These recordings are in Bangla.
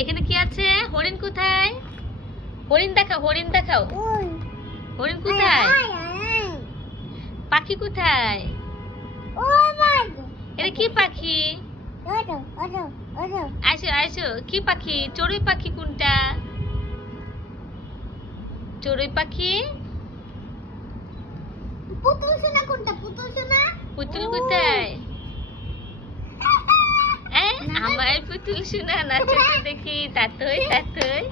এখানে কি আছে? হরিণ কোথায়? হরিণ দেখাও, হরিণ দেখাও। হরিণ কোথায়? পাখি কোথায়? এটা কি পাখি? আইসো আইসো, কি পাখি? চড়ুই পাখি কোনটা? চড়ুই পাখি? পুতুল সোনা কোনটা? পুতুল সোনা? পুতুল কোথায়? আমার পুতুল সোনা নাচতে দেখি। তাতই তাতই।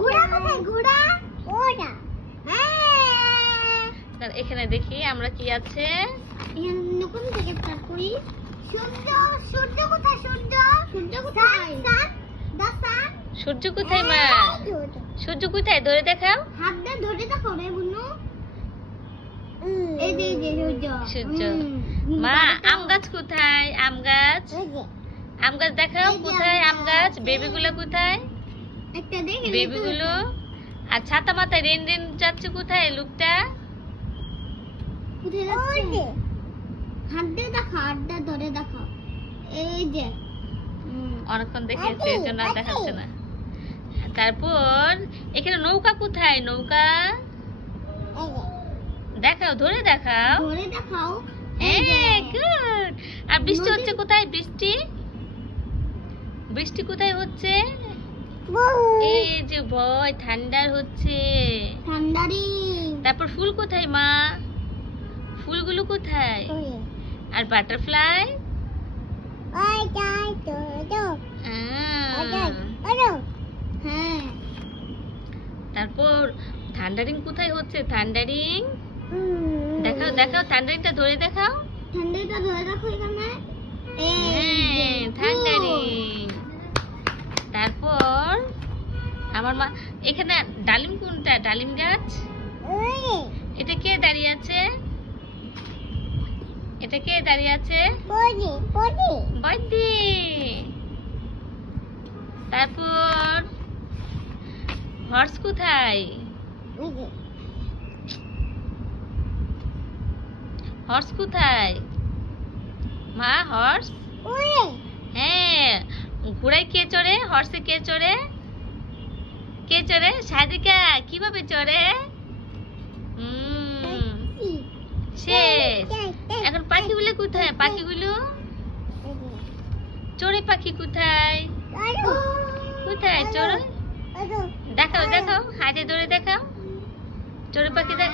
ঘোড়া কোথায়? ঘোড়া? ওটা। এখানে দেখি আমরা কি আছে। কোন থেকে স্টার্ট করি? সূর্য। সূর্য কোথায়? সূর্য। সূর্য কোথায়? সান। সূর্য কোথায় মা? সূর্য কোথায়? ধরে দেখাও। হাত দিয়ে ধরে দেখাও রে বুনু। এই যে সূর্য। সূর্য। মা আম গাছ কোথায়? আম গাছ। আম গাছ দেখাও কোথায়? আম গাছ। বেবিগুলো কোথায়? একটা দেখে বেবিগুলো। আর ছাতা মাথায় রেন রেন যাচ্ছে কোথায় লোকটা? কোথায় যাচ্ছে? হাত দিয়ে দেখাও, হাত দিয়ে ধরে দেখাও। এই যে অনেকক্ষণ দেখেছে এর জন্য আর দেখাচ্ছে না। তারপর এখানে নৌকা কোথায়? নৌকা দেখাও, ধরে দেখাও। ধরে দেখাও। গুড। আর বৃষ্টি হচ্ছে কোথায়? বৃষ্টি। বৃষ্টি কোথায় হচ্ছে? এই যে ভয় ঠান্ডার হচ্ছে। ঠান্ডারি। তারপর ফুল কোথায় মা? ফুলগুলো কোথায়? আর বাটারফ্লাই? হ্যাঁ। তারপর থান্ডারিং কোথায় হচ্ছে? থান্ডারিং দেখাও দেখাও, থান্ডারিংটা ধরে দেখাও। ঠান্ডাটা ধরে রাখো এখানে। থান্ডারিং। তারপর আমার মা এখানে ডালিম কোনটা? ডালিম গাছ। এটা কে দাঁড়িয়ে আছে? এটা কে দাঁড়িয়ে আছে? বড়দি। তারপর হর্স কোথায়? হর্স কোথায় মা? হর্স। হ্যাঁ। ঘোড়ায় কে চড়ে? হর্সে কে চড়ে? কে চড়ে? সাদিকা কিভাবে চড়ে? শেষ। এখন পাখিগুলো কোথায়? পাখিগুলো চড়ে পাখি কোথায়? কোথায় চড়ে? দেখাও দেখাও, হাতে ধরে দেখাও। চড়ে পাখি দেখ।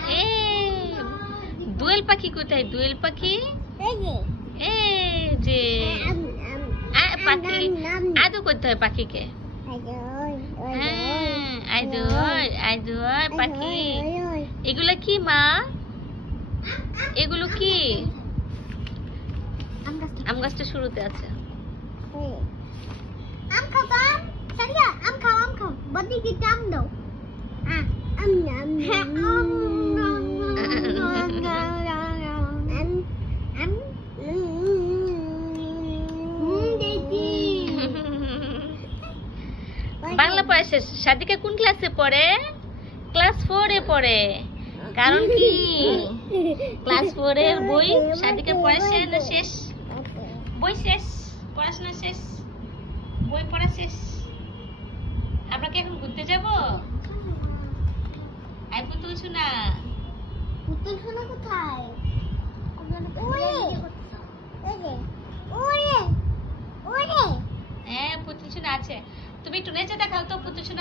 দোয়েল পাখি কোথায়? দোয়েল পাখি এই যে পাখি আদৌ করতে হয় পাখিকে। হ্যাঁ আইদর পাখি। এগুলা কি মা? এগুলো কি? আম গাছটা শুরুতে আছে। আম খাও তো? সারিয়া আম খাও, আম খাও। বড়দি কি আম দাও? বাংলা পড়া শেষ। সাদিকা কোন ক্লাসে পড়ে? ক্লাস 4 এ পড়ে। কারণ কি? ক্লাস 4 এর বই সাদিকা পড়া শেষ। বই শেষ, পড়াশোনা শেষ, বই পড়া শেষ। আমরা কি এখন ঘুরতে যাব? আই পুতুল সোনা। পুতুল সোনা কোথায়? হ্যাঁ পুতুল সোনা আছে। তুমি একটু নেচে দেখাও তো পুতুল সোনা।